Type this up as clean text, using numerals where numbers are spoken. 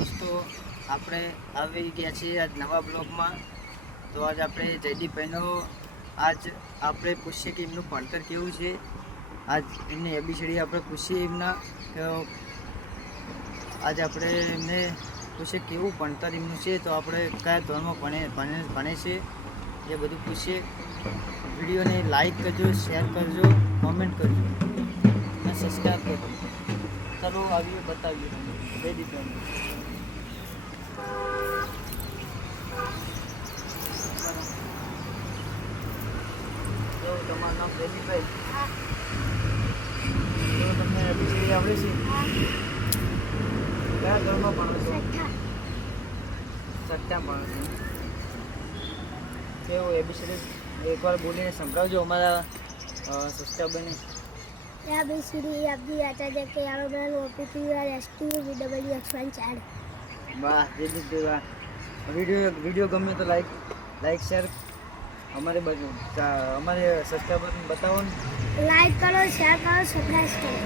દોસ્તો આપણે આવી ગયા છીએ આજ નવા બ્લોગમાં. તો આજ આપણે જયદીપભાઈનો આજ આપણે પૂછીએ કે એમનું ભણતર કેવું છે. આજ એમને એબીસીડી આપણે પૂછીએ એમના તો આજ આપણે એમને પૂછીએ કેવું ભણતર એમનું છે, તો આપણે કયા ધોરણમાં ભણે છે એ બધું પૂછીએ. વિડીયોને લાઈક કરજો, શેર કરજો, કોમેન્ટ કરજો અને સબસ્ક્રાઈબ કરજો. ચાલો આવીએ બતાવીએ જયદીપભાઈ. જો તમારું નામ જયદીપભાઈ, તો તમને એબીસીડી આવડે છે? કયા ધોરણમાં ભણો છો? છઠ્ઠા ભણો છો. કેવું એબીસીડી એકવાર બોલીને સંભળાવજો અમારા સબસ્ક્રાઈબરને. ABCD के વાહ જયદીપભાઈ વાહ. વિડીયો ગમે તો લાઈક શેર અમારે સબસ્ક્રાઈબરને બતાવો ને. लाइक करो, शेयर करो, सब्सक्राइब करो.